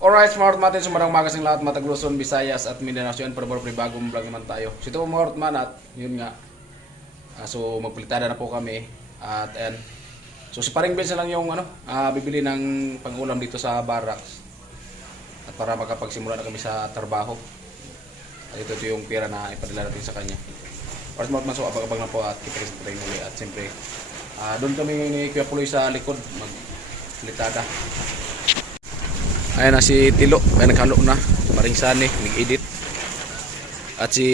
Alright, mga Hortman, sumarang umaga sa lahat, Matag Luzon, Visayas at Mindanao. So yun, para bagong vlog naman tayo. So ito po mga Hortman at yun nga. So magpalitada na po kami. At ayan. So si Paring Benz na lang yung bibili ng pang-ulam dito sa barracks. At para makapagsimula na kami sa trabaho. At ito yung pera na ipadala natin sa kanya. Alright mga Hortman, so abang-abang na po at kita sa train uli. At siyempre, doon kami ni Kuya Puloy sa likod, magpalitada. Ayan na si Tilo, may naghalo na. Paring Sani, nag-edit. At si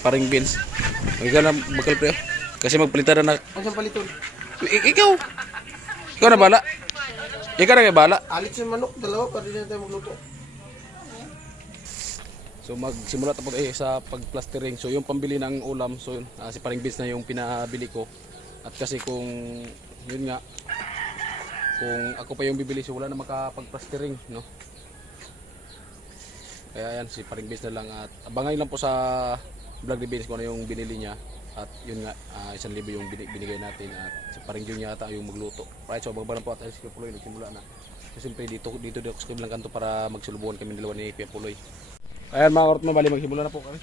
Paring Benz. Ikaw na bakal pre. Kasi magpalitan na. Anong paliton? Ikaw. Ikaw na bala. Ikaw na kay bala. Alit sa manok, dalawa para din tayo magluto. So magsimula tapos sa pagplastering. So yung pambili ng ulam, so si Paring Benz na yung pinabili ko. At kasi kung yun nga, kung ako pa yung bibili, so wala na makapagplastering, no? Kaya yan, si Paring Benz na lang at abangan lang po sa vlog ni Benz kung ano yung binili niya. At yun nga, 1,000 yung binigay natin at si Paring Jun yata yung magluto. Right, so magbalan po at si Kuya Puloy, nagsimula na. So siyempre dito sa kabilang kanto para magsulubuhan kami dalawa ni Kuya Puloy. Ayan mga Hortman, bali magsimula na po kami.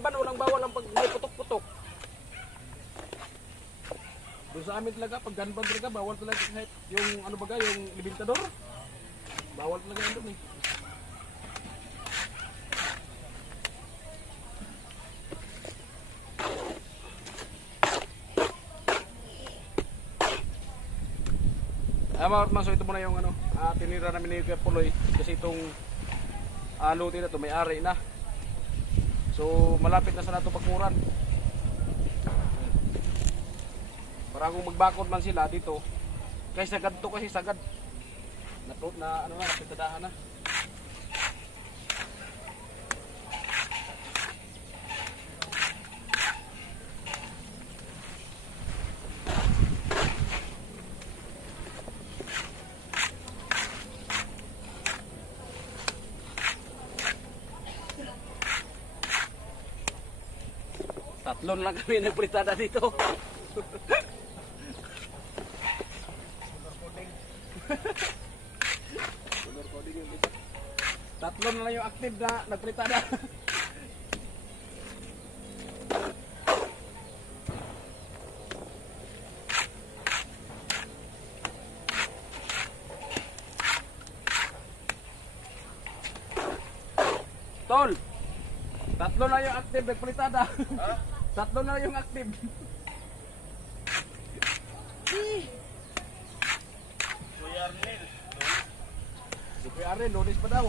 ganban, walang bawal ang pag may putok-putok. Doon sa amin talaga, pag ganban talaga, bawal talaga kahit yung ano baga, yung libintador. Bawal talaga yan doon eh. Mga so ito muna yung ano, tinira namin ni Kuya Puloy kasi itong luti na to may ari na. So malapit na sa nato pakuran. Para kung magbakod man sila dito, kay sagad to kasi sagad. Na ano na, napitadahan na. Tatlon lang kami nagpritada dito. Tatlon na lang yung active na nagpritada. Tol, tatlo na yung active nagpritada. Ha? Tatlo na yung active. Kuya Arnel. Si Kuya Arnel, lunes pa daw.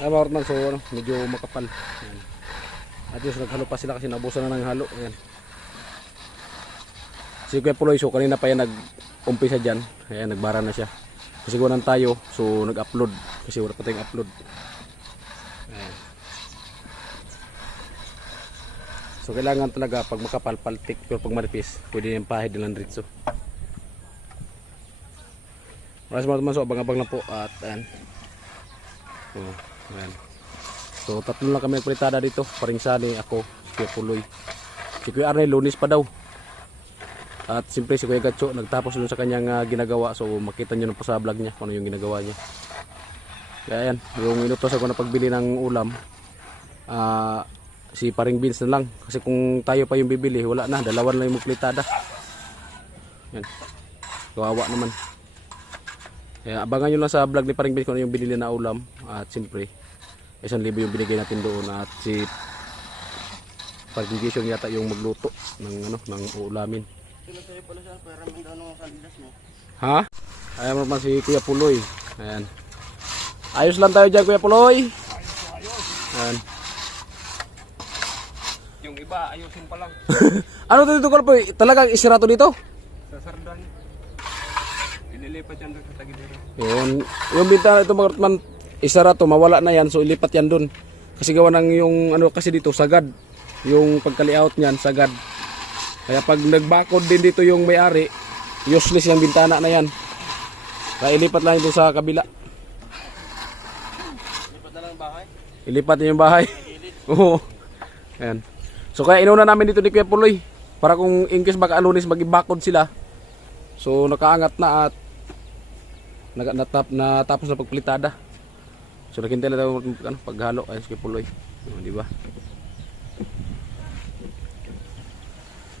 Mga Ortman, so ano, medyo makapal. Ayan. At yun, naghalo pa sila kasi nabusan na ng halo. Ayan. Si Kuya Puloy, so kanina pa yan nag-umpisa dyan. Ayan, nagbara na siya. Kasi gawa tayo, so nag-upload. Kasi wala pa tayong upload. Ayan. So kailangan talaga pag makapal, paltik. Pero pag manipis, pwede yung pahid nilang diretso. Maraming mga teman, so abang-abang lang po. At ayan. Ayan. So tatlo lang kami nagpritada dito. Paring Sani, ako, si Kuya Puloy. Si Kuya Arnel, lunis pa daw. At siyempre si Kuya Gatso nagtapos dun sa kanyang ginagawa. So makita nyo po sa vlog niya kung ano yung ginagawa niya. Kaya ayan, yung inutos ako na pagbili ng ulam, si Paring Beans na lang. Kasi kung tayo pa yung bibili, wala na, dalawan lang yung magpritada. Ayan, kawawa naman. Kaya abangan nyo lang sa vlog ni Paring Beans kung ano yung binili na ulam. At siyempre 1,000 yung binigay natin doon. At si Paring Beans yata yung magluto ng, ano, ng ulamin. Ha? Ayan naman si Kuya Puloy. Ayan. Ayos lang tayo dyan, Kuya Puloy. Ayan. Yung iba, ayusin pa lang. Ano dito, Kuya Puloy? Talagang isirato dito? Sa sardan. Inilipat yan doon sa Tagidero. Yun. Yung bintana ito, mga Rotman, isarato, mawala na yan. So ilipat yan dun. Kasi gawa ng yung ano kasi dito, sagad. Yung pagka-layout niyan, sagad. Kaya pag nagbakod din dito yung may-ari, useless yung bintana na yan. Kaya ilipat lang dito sa kabila. Ilipat na lang bahay? Ilipat niyo yung bahay. Oo. Ayan. So So kaya inuna namin dito ni Kuya Puloy para kung in case baka Lunes magibakod sila. So nakaangat na at natapos na pagplitada. So nakintay na daw paghalo ay si Kuya Puloy. Di ba?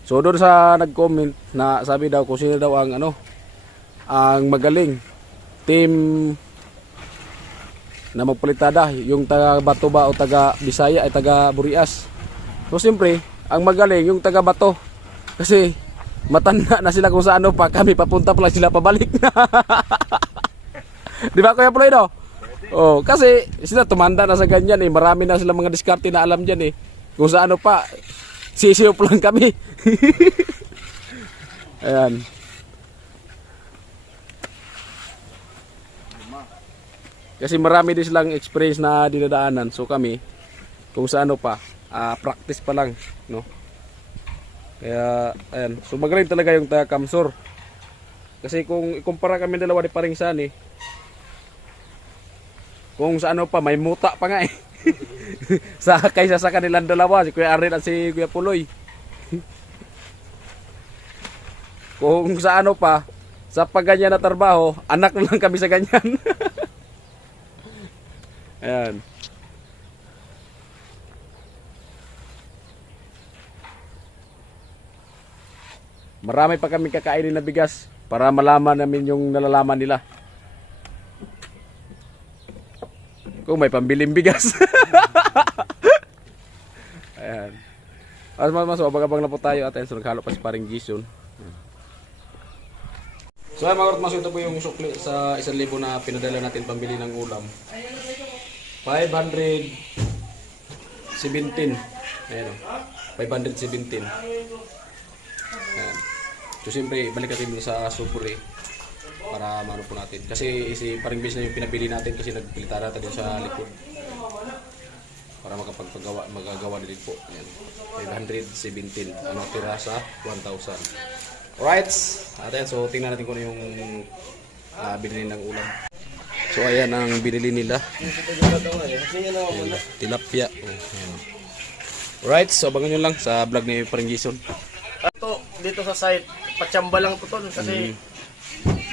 So doon sa nag-comment na sabi daw kung sino daw ang ang magaling team na magpalitada, yung taga Bato ba o taga Bisaya ay taga Burias. So siyempre, ang magaling yung taga Bato kasi matanda na sila kung sa pa, kami papunta pa lang sila pabalik na. Di ba Kuya Puloy no? Oh, kasi sila tumanda na sa ganyan eh, marami na sila mga diskarte na alam diyan eh. Kung sa pa, sisiyo pa lang kami. Ayan. Kasi marami din silang experience na dinadaanan. So kami, kung sa pa, practice pa lang, no? Kaya, ayan. So magaling talaga yung taga Kamsur. Kasi kung ikumpara kami dalawa ni Paring Sani, kung sa pa, may muta pa nga eh. Kaysa sa kanilang dalawa, si Kuya Arnel at si Kuya Puloy. Kung sa pa, sa pagganyan na trabaho, anak na lang kami sa ganyan. Ayan. Marami pa kami kakainin na bigas para malaman namin yung nalalaman nila. Kung may pambiling bigas. Ayan. Mas abang-abang na po tayo at so naghalo pa si Paring Jason. So ay mga mas ito po yung sukli sa 1,000 na pinadala natin pambili ng ulam. 517. Ayan o. 517. Ayan. So siyempre balik natin muna sa Supuri para mano po natin. Kasi si Paring Bis na yung pinabili natin kasi nagpilitara natin din sa likod. Para magagawa din po. Ayan. 517. Ano tira sa 1,000. Alright. Ayan, so tingnan natin kung ano yung binili ng ulam. So ayan ang binili nila. Tilapia. Oh, ayan. Alright, so abangan nyo lang sa vlog ni Paring Jason. Ito, dito sa site, patsamba lang to tol kasi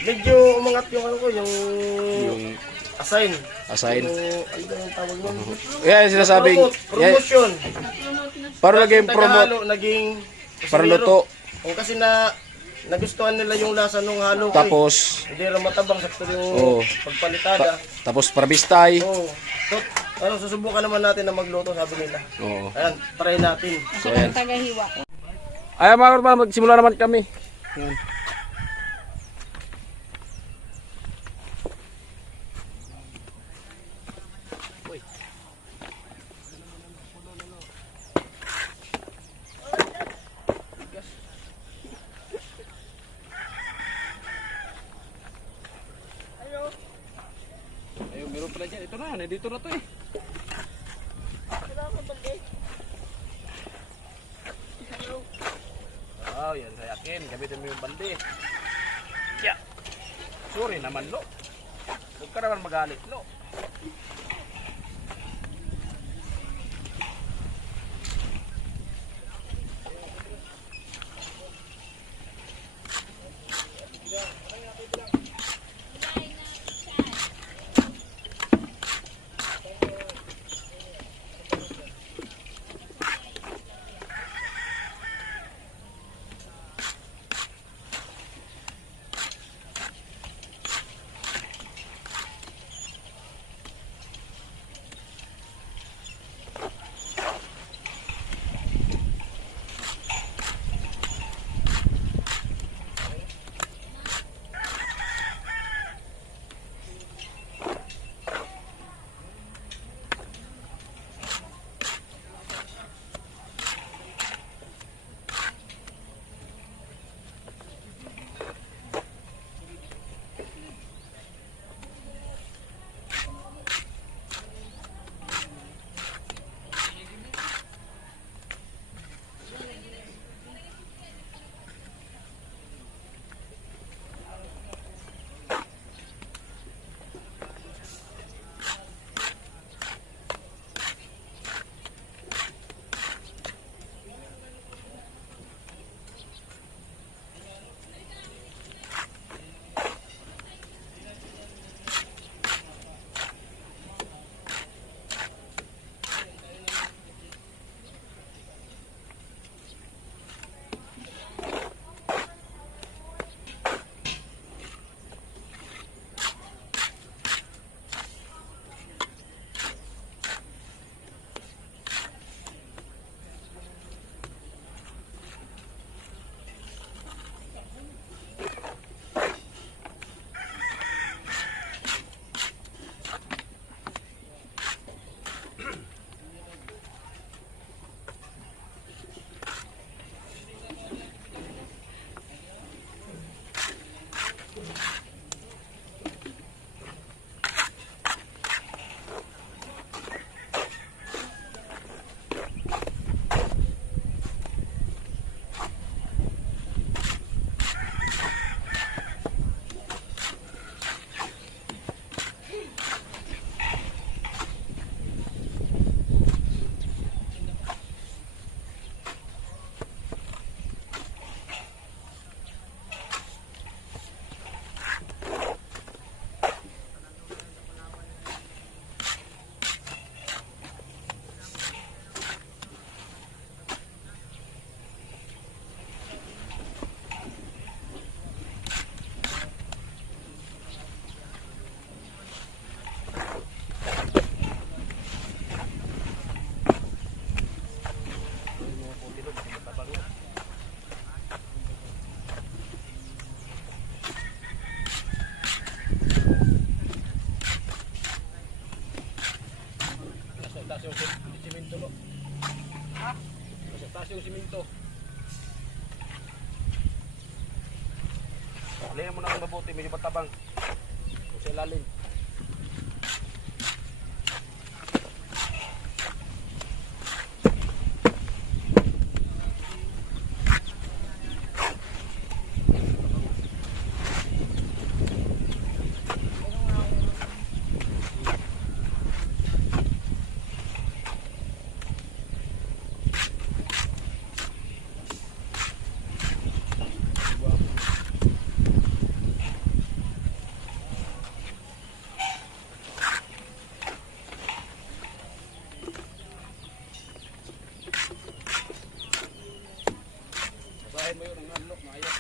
medyo umangat yung yung assign. Yung, ano ba yung tawag mo? Yeah, sinasabing promotion. Para naging promote, naging para luto. O kasi nagustuhan nila yung lasa ng halo. Tapos hindi rin matabang sa yung pagpalitada. Tapos para bistay. Oo. So, susubukan naman natin na magluto, sabi nila. Oo. Ayan, try natin. So ayan. Tagahiwa. Ayan mga kapatid, magsimula naman kami. Ayan. Ayun, meron pala dyan. Ito na, dito na to eh. Oh, yan sa yakin. Gamitin mo yung balde. Yeah. Sorry naman, lo. Huwag ka naman magalit, lo. Mataas yung siminto. Alihan mo na ang mabuti, medyo matabang. Kung sa ilalim. Basahin mo yun ang unlock, maayos.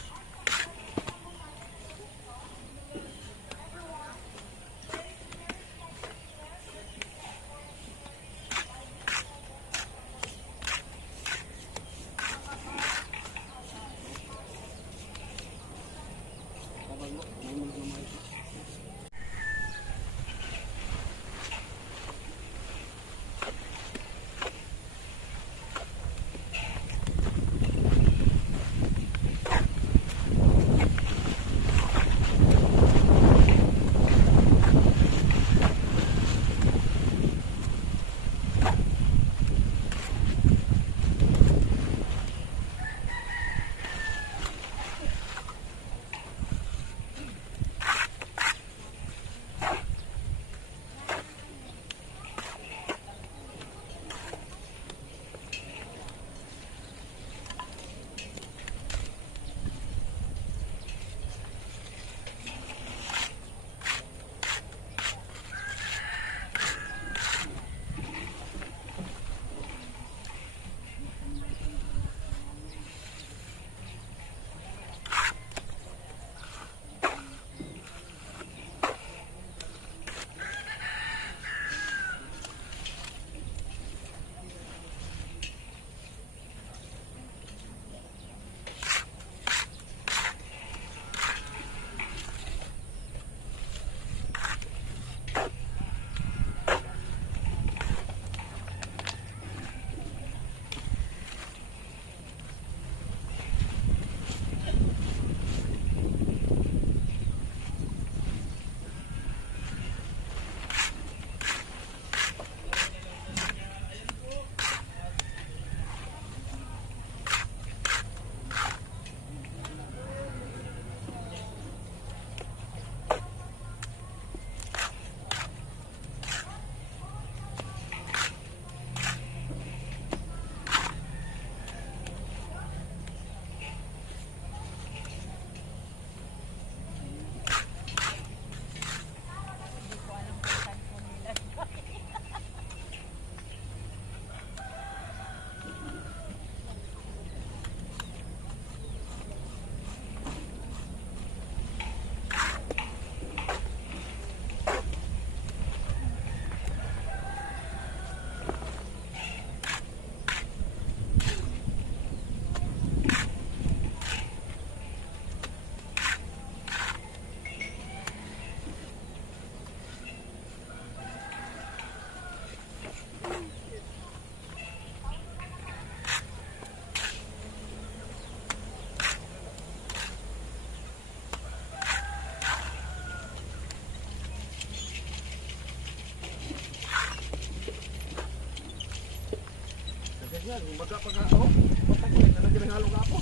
Yan, baga pag ako, batak ko, nalagyan ng halong ako.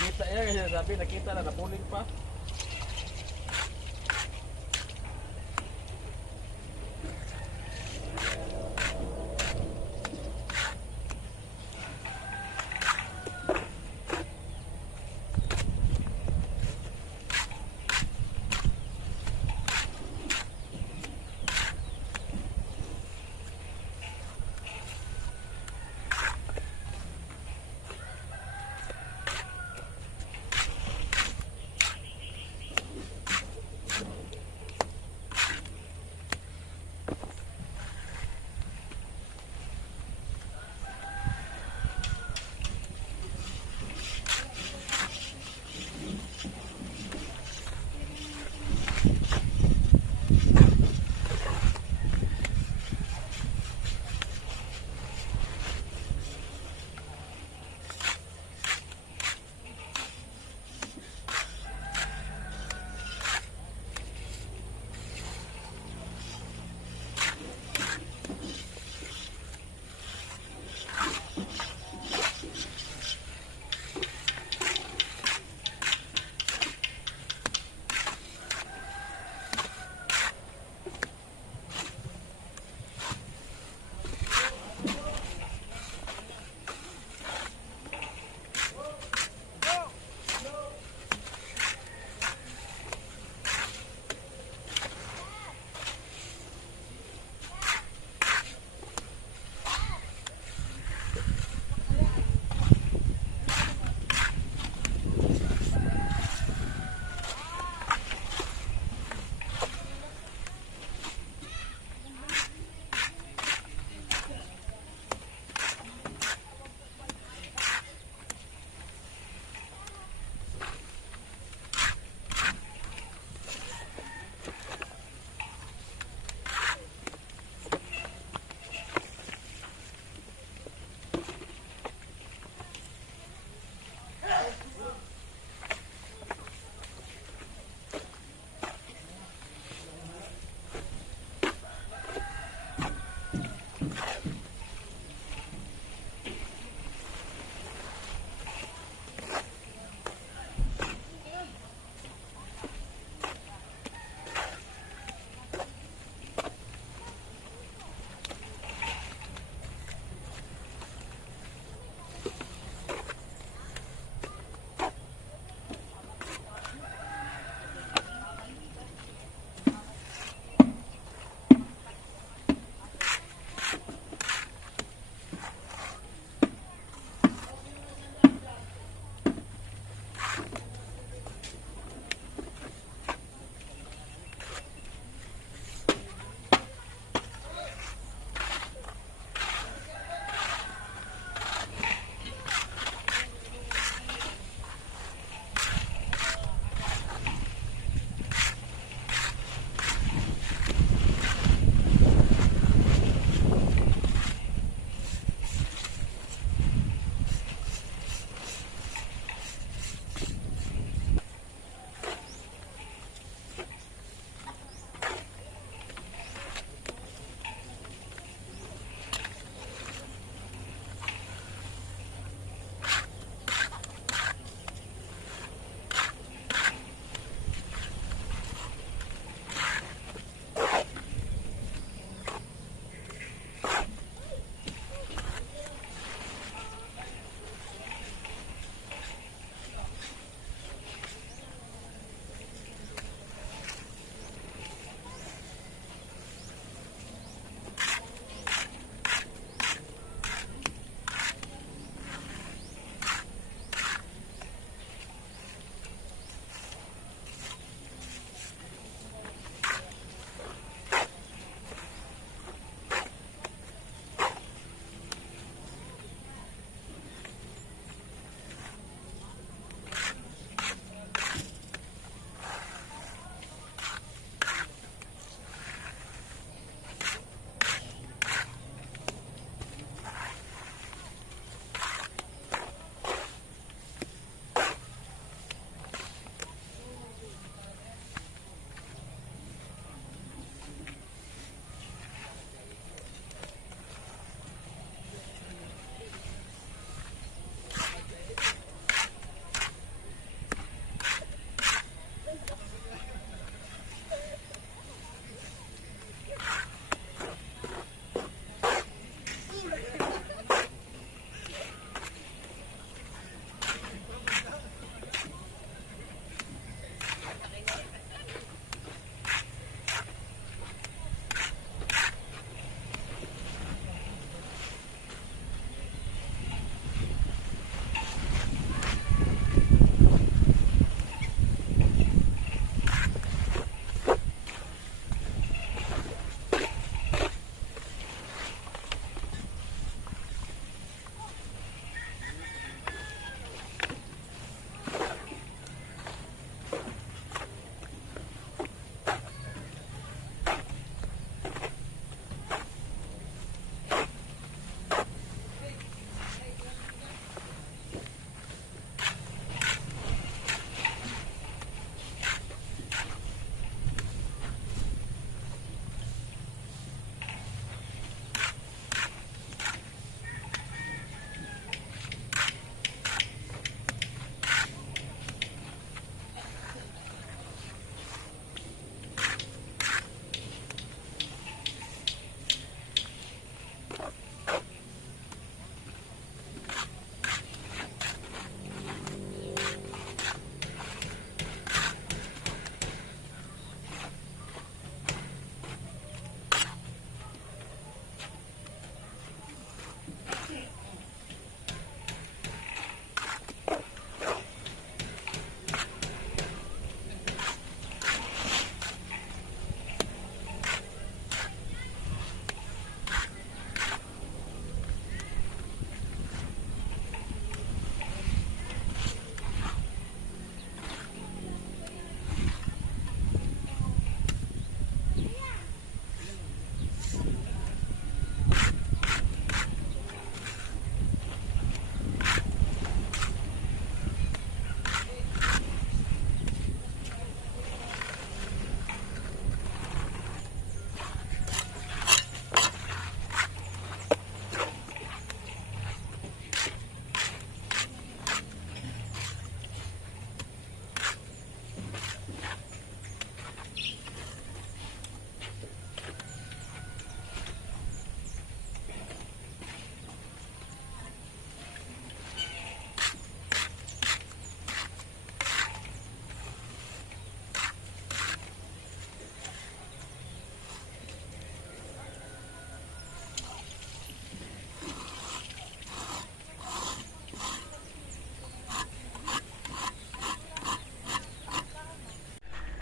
Kita yan, kasi sabi, nakita na, napuling pa.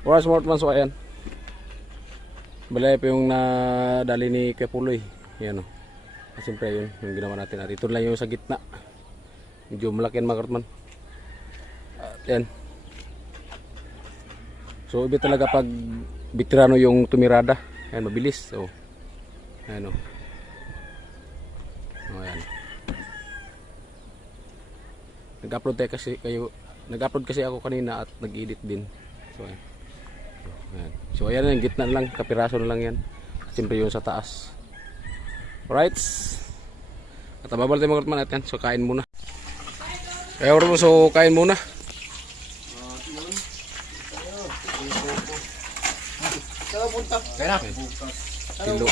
Alright, smart man, so ayan. Balay pa yung nadali ni Kepuloy. Yan o. Siyempre yun, yung ginawa natin. At ito lang yung sa gitna. Medyo malaki yan mga kartman. At yan. So iba talaga pag veterano yung tumirada. Ayan, mabilis. So, ayan o. Ayan. Nag-upload kasi ako kanina at nag-edit din. So ayan. Ayan. So ayan, yung gitna lang, kapiraso na lang yan. Siyempre yung sa taas. Alright. At ababal tayo mga katman natin. So kain muna. Kaya mo, so kain muna. Saan punta? Kaya na. Kilo.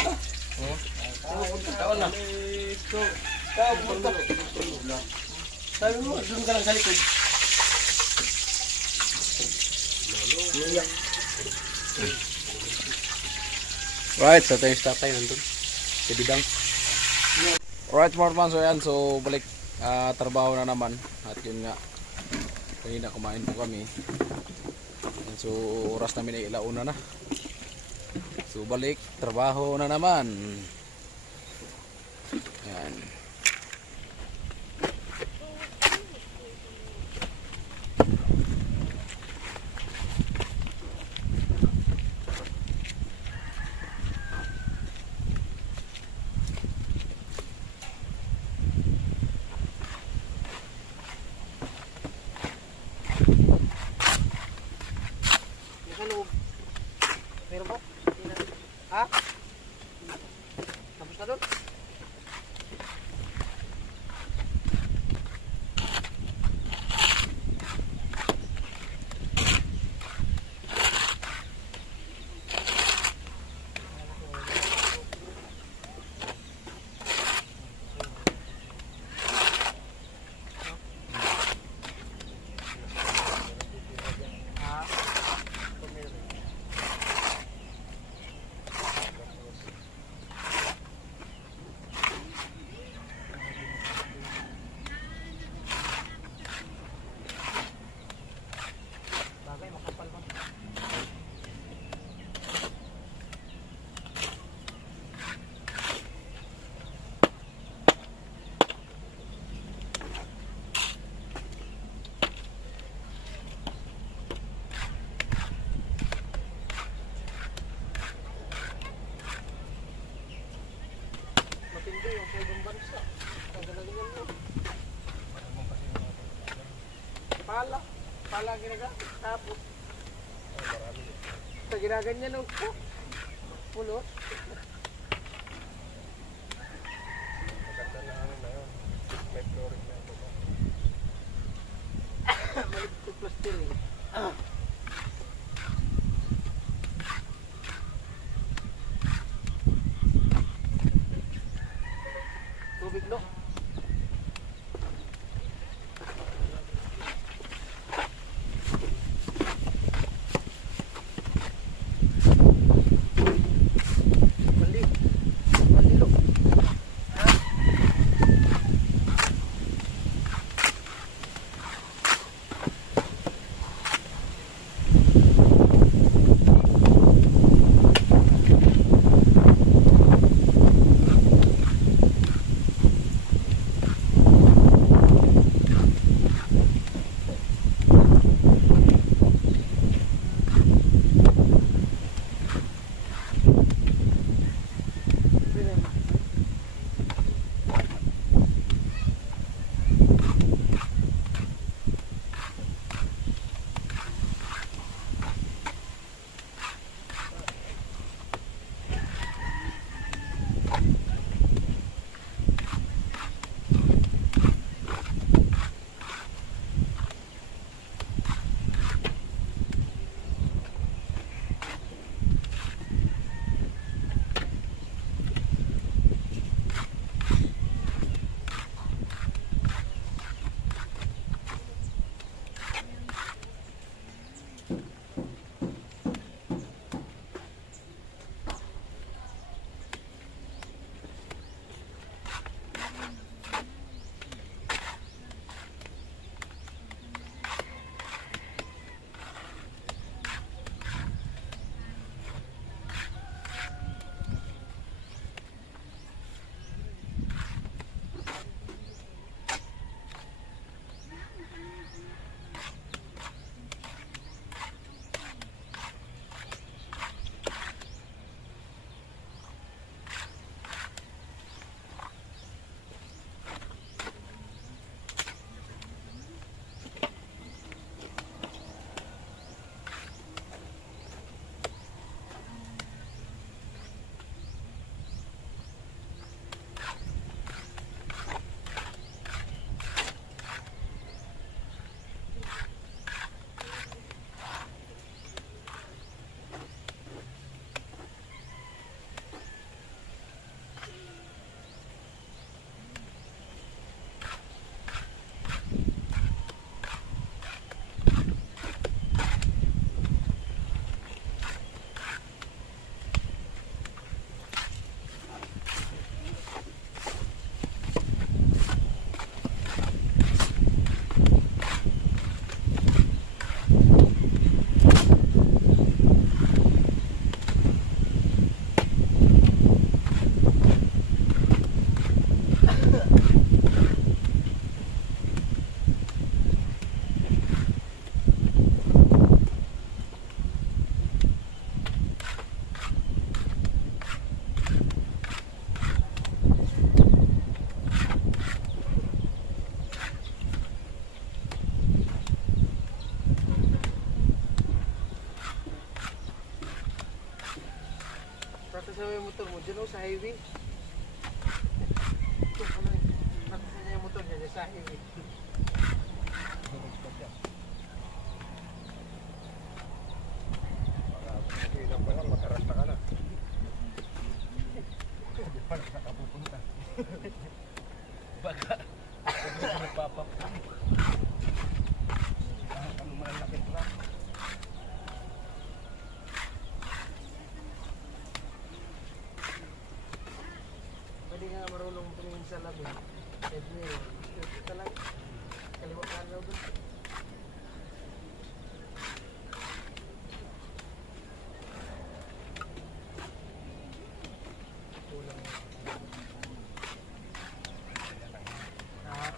Saan na? Saan punta? Sabi mo, doon ka lang sa likod. Right, so tayo start tayo nandun. Sa bidang. Alright mga katman, so yan. So balik trabaho na naman. At yun nga. Kanina kumain po kami. So oras namin ay ilauna na. So balik, trabaho na naman. Yan. Meron ba? Ha? Tapos na doon? Matindi yung sa ibang bansa. Kagalingan mo. Pala ginagamit. Tapos, sa ginaganyan ng pulot. Maganda na ano na yun. May flooring na ito. Malit ko plaster eh. Tubig no? Mali lo. sa yung motor mo, dyan sa highway. Nakasa niya yung motor niya sa highway. Pwede nga marunong tumingin sa labi. Pwede nyo yun. Ito lang. Kaliwa ka na doon. Kulang. Ah.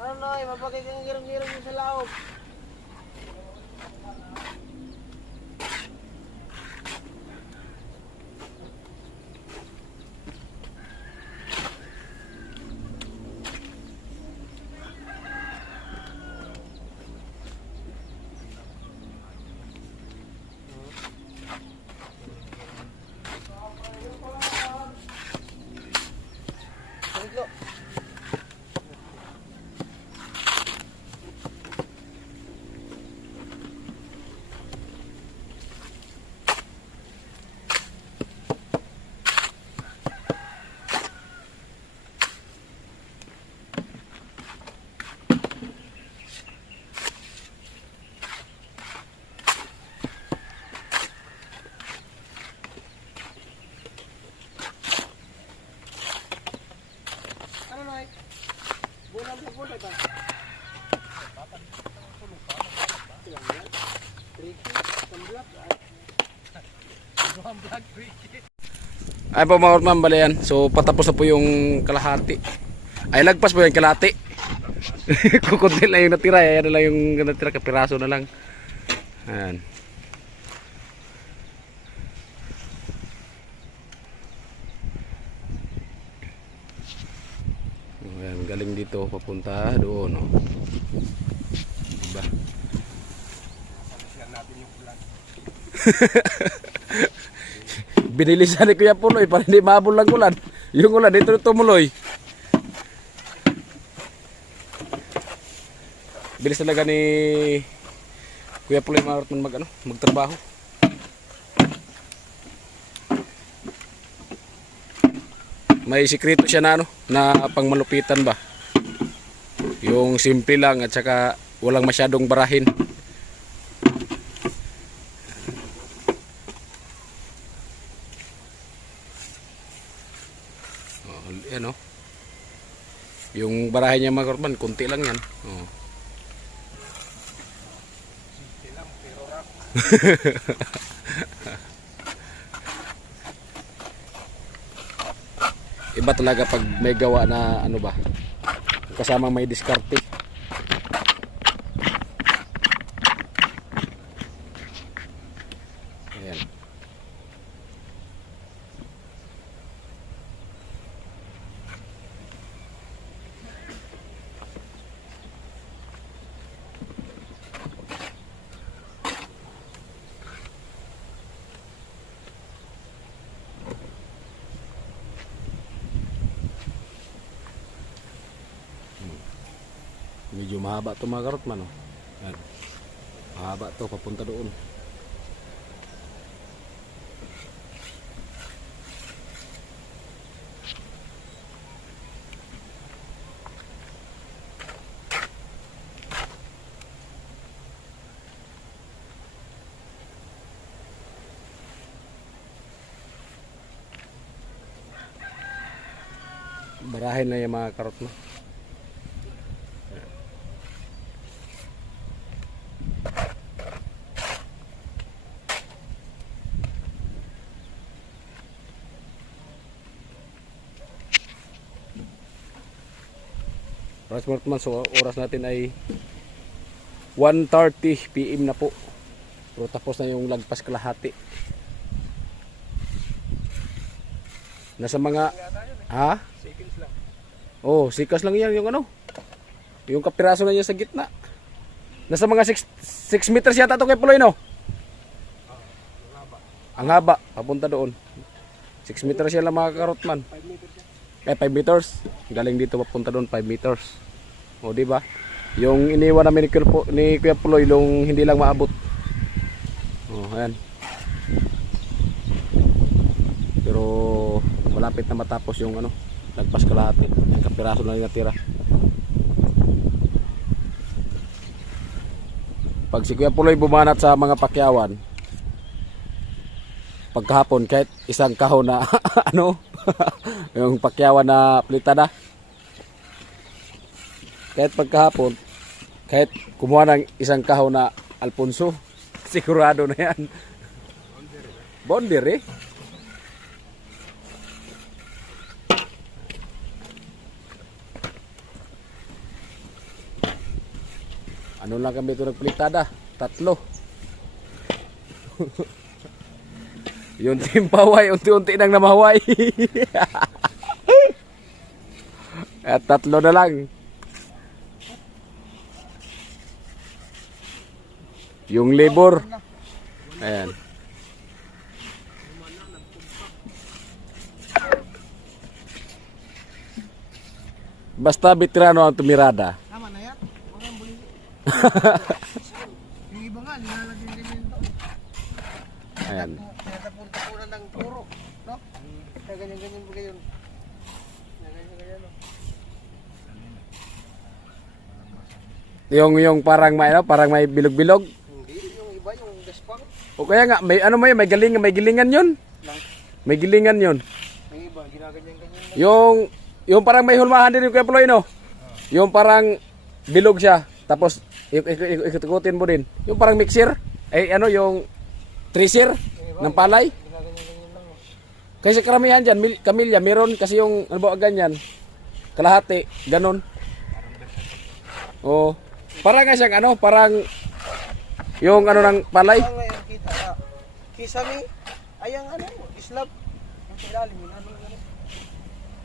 Ano Noy, mapagay kang girong-girong sa laog. Sandlo. Ano Noy? Bulan sa bulan ba? Ay po mga Hortman, bali yan. So patapos na po yung kalahati. Ay lagpas po yung kalahati. Kukunti lang yung natira. Ayan na lang yung natira, kapiraso na lang. Ayan. Ayan, galing dito papunta doon, no. Diba? Binilisan ni Kuya Puloy para hindi mahabol lang ulan. Yung ulan dito tumuloy. Bilis talaga ni Kuya Puloy mga Hortman magtrabaho. May sikreto siya na na pangmalupitan ba. Yung simple lang at saka walang masyadong barahin. Yan, yung barahin niya mga Hortman, kunti lang yan. Oh. Iba talaga pag may gawa na kasama may diskarte. Ayan. Medyo mahaba ito mga Hortman. Yan. Mahaba ito papunta doon. Barahin na yung mga karot mo. So oras natin ay 1:30 PM na po. So tapos na yung lagpas kalahati. Nasa mga Seconds lang. Oh, sikas lang yan yung yung kapiraso na niya sa gitna. Nasa mga 6 meters yata ito kay Puloy, no? Ang haba, papunta doon. 6 meters yan lang mga Hortman. 5 meters yan. 5 meters. Galing dito papunta doon 5 meters. O di ba? Yung iniwan namin ni Kuya Puloy yung hindi lang maabot. Oh, ayan. Pero malapit na matapos yung lagpas kalahati. Yung kapiraso na yung natira. Pag si Kuya Puloy bumanat sa mga pakyawan, pagkahapon kahit isang kahon na yung pakyawan na plitada, kahit pagkahapon kahit kumuha ng isang kahon na Alfonso, sigurado na yan. Bonder eh. Ano lang kami ito nagpalitada? 3. Yung team paway, unti-unti nang namaway. At 3 na lang. Yung labor. Ayan. Basta veterano ang tumirada. Tama na yan. Walang buli. Yung iba nga, nilalagyan ganyan to. Ayan. Tinatapunan ng puro. No? Kaya ganyan-ganyan po kayo. Ganyan-ganyan, no? Yung parang may bilog-bilog. Hindi, yung iba, yung gaspang. O kaya nga, may may gilingan yun. May gilingan yun. Yung iba, ginaganyan-ganyan. Yung parang may hulmahan din yung kay Ploy, no? Yung parang bilog siya. Tapos, ikot-ikutin mo din. Yung parang mixer. Yung treasure ng palay. Ginaganyan-ganyan lang. Kasi karamihan dyan, kamilya, meron kasi yung, ano ba, ganyan. Kalahati, ganon. O, parang nga siyang parang yung ng palay. Ang ngayon kita, kisame, ayang islab. Yung sa ilalim, yung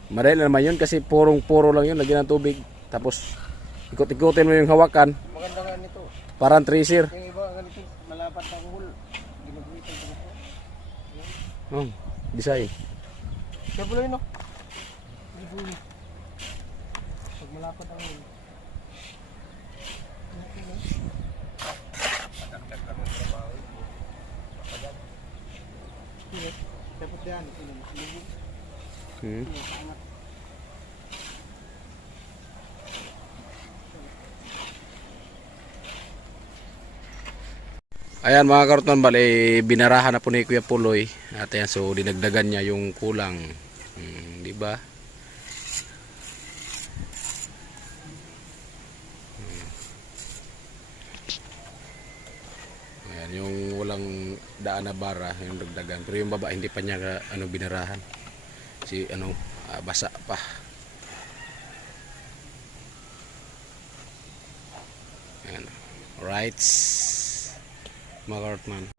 Madali naman yun kasi puro lang yun, lagyan ng tubig. Tapos, ikot-ikutin mo yung hawakan. maganda nga nito. Parang treasure. Yung iba, ganito, malapat ang hul. Ginagamitan ko nito. Design. Kaya pala yun, no? Pag malapat ang hul. Dapat yan. Ayan mga karutan, bali binarahan na po ni Kuya Puloy. At ayan, so dinagdagan niya yung kulang. Di ba? Ayan, yung walang daan na bara, yung dagdagan. Pero yung baba hindi pa niya binarahan. Basa pa. Ayan. Right. Mga karutan.